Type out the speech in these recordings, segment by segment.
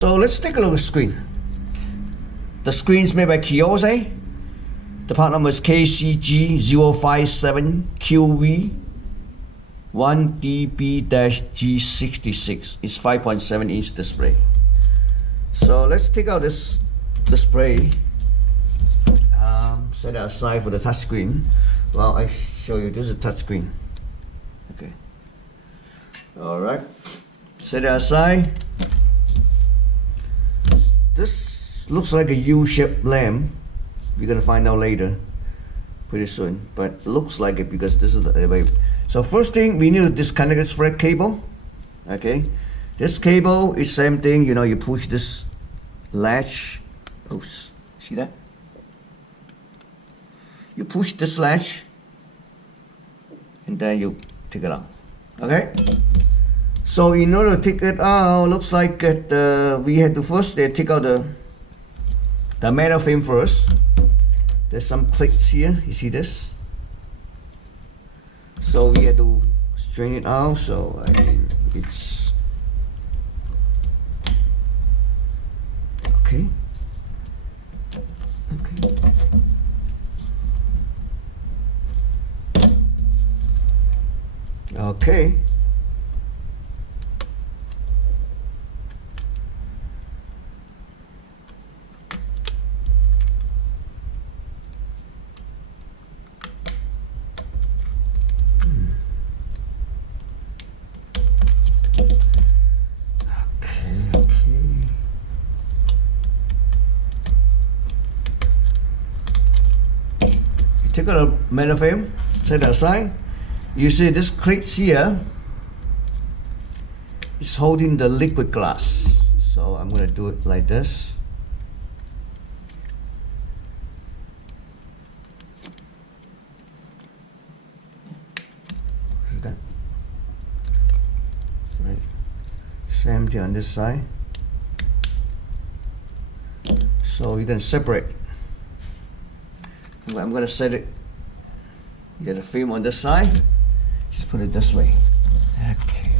So let's take a look at the screen. The screen is made by KCG. The part number is KCG057QV1DB-G66. It's 5.7 inch display. So let's take out this display. Set it aside for the touch screen. Well, I show you this is a touch screen. Okay. All right. Set it aside. This looks like a U-shaped lamp. We're gonna find out later, pretty soon. But it looks like it because this is the way. So first thing, we need to disconnect this thread cable. Okay, this cable is same thing. You know, you push this latch. Oops, see that? You push this latch, and then you take it out. Okay. So in order to take it out, looks like we had to first take out the metal frame first. There's some clicks here. You see this? So we had to strain it out. So I mean, it's okay. Okay. Okay. Take out a metal frame, set it aside. You see this clip here is holding the liquid glass. So I'm going to do it like this. Okay. Right. Same thing on this side. So you can separate. I'm going to set it, get the film on this side, just put it this way. Okay.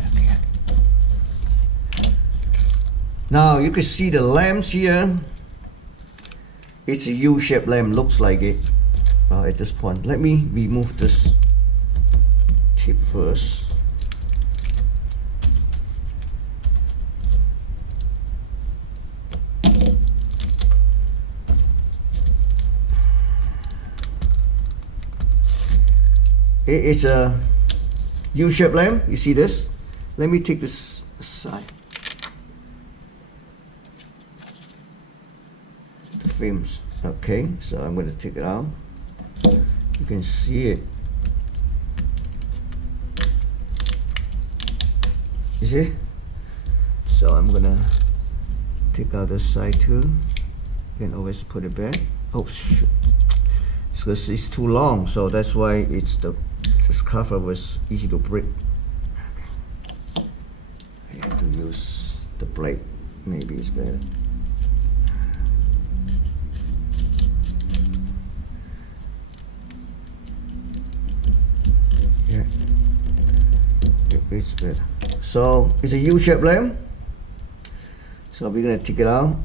Now you can see the lamps here. It's a U-shaped lamp, looks like it. Well, at this point, let me remove this tip first. It's a U-shaped lamp. You see this? Let me take this aside. The films. Okay, so I'm going to take it out. You can see it. You see? So I'm going to take out this side too. You can always put it back. Oh shoot. Because it's too long, so that's why this cover was easy to break. I had to use the blade. Maybe it's better. Yeah, it's better. So it's a U-shaped lamp. So we're gonna take it out.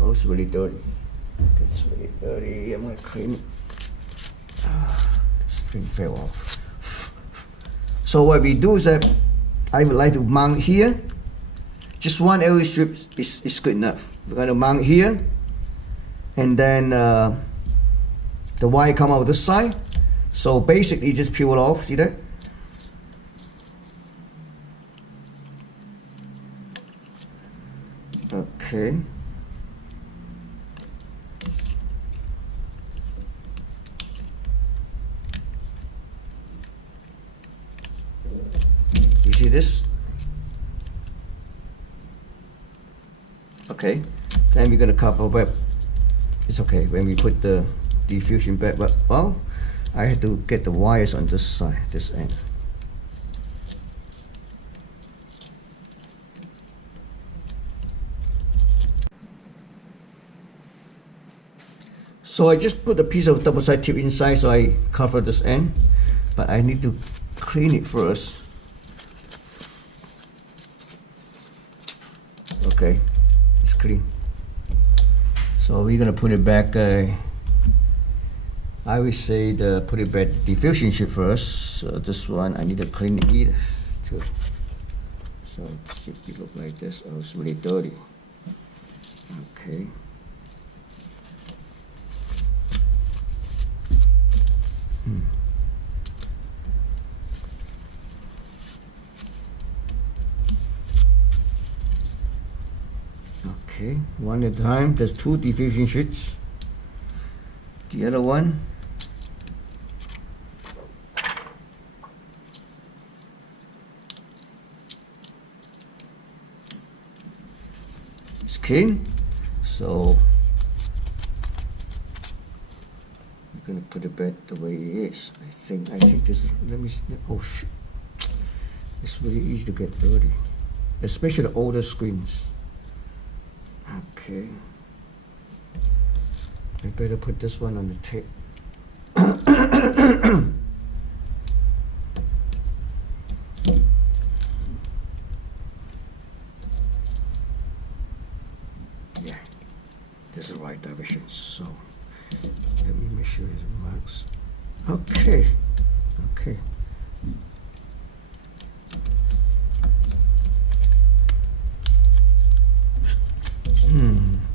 Oh, it's really dirty. It's really dirty. I'm gonna clean it. This thing fell off. So what we do is that I would like to mount here. Just one LED strip is good enough. We're gonna mount here, and then the wire come out this side. So basically, just peel it off. See that? Okay. You see this? Okay. Then we're gonna cover web. It's okay when we put the diffusion back, but well, I had to get the wires on this side, this end. So I just put a piece of double side tape inside, so I cover this end, but I need to clean it first. Okay, it's clean. So we're gonna put it back. I would say put it back diffusion sheet first. So this one I need to clean it too. So it should look like this. Oh, it's really dirty. Okay. Okay, one at a time. There's 2 diffusion sheets. The other one, it's clean. So we're gonna put it back the way it is. I think this. Let me. Oh shit! It's really easy to get dirty, especially the older screens. Okay. I better put this one on the tape. Yeah, this is the right direction. So let me make sure it marks. Okay, okay.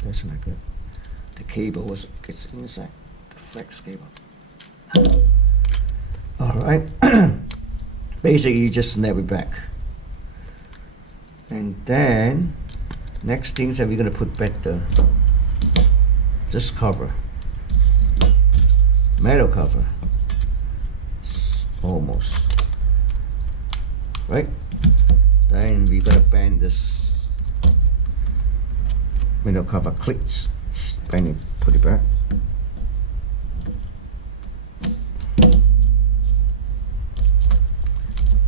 That's not good. The cable gets inside the flex cable. All right. Basically, you just snap it back, and then next things that we're gonna put back this cover, metal cover, almost right. Then we're gonna bend this metal cover clips. Bend it, put it back.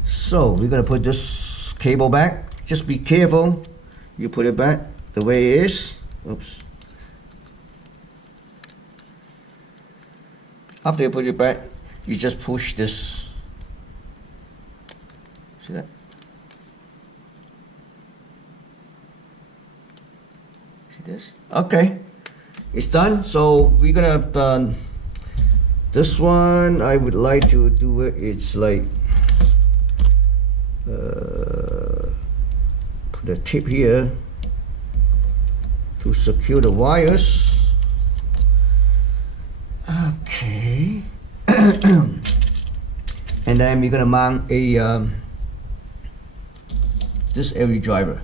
So we're gonna put this cable back. Just be careful. You put it back the way it is. Oops. After you put it back, you just push this. See that? See this? Okay. It's done. So we're gonna this one. I would like to do it. It's like put a tip here to secure the wires. Okay. And then we're gonna mount a this LED driver.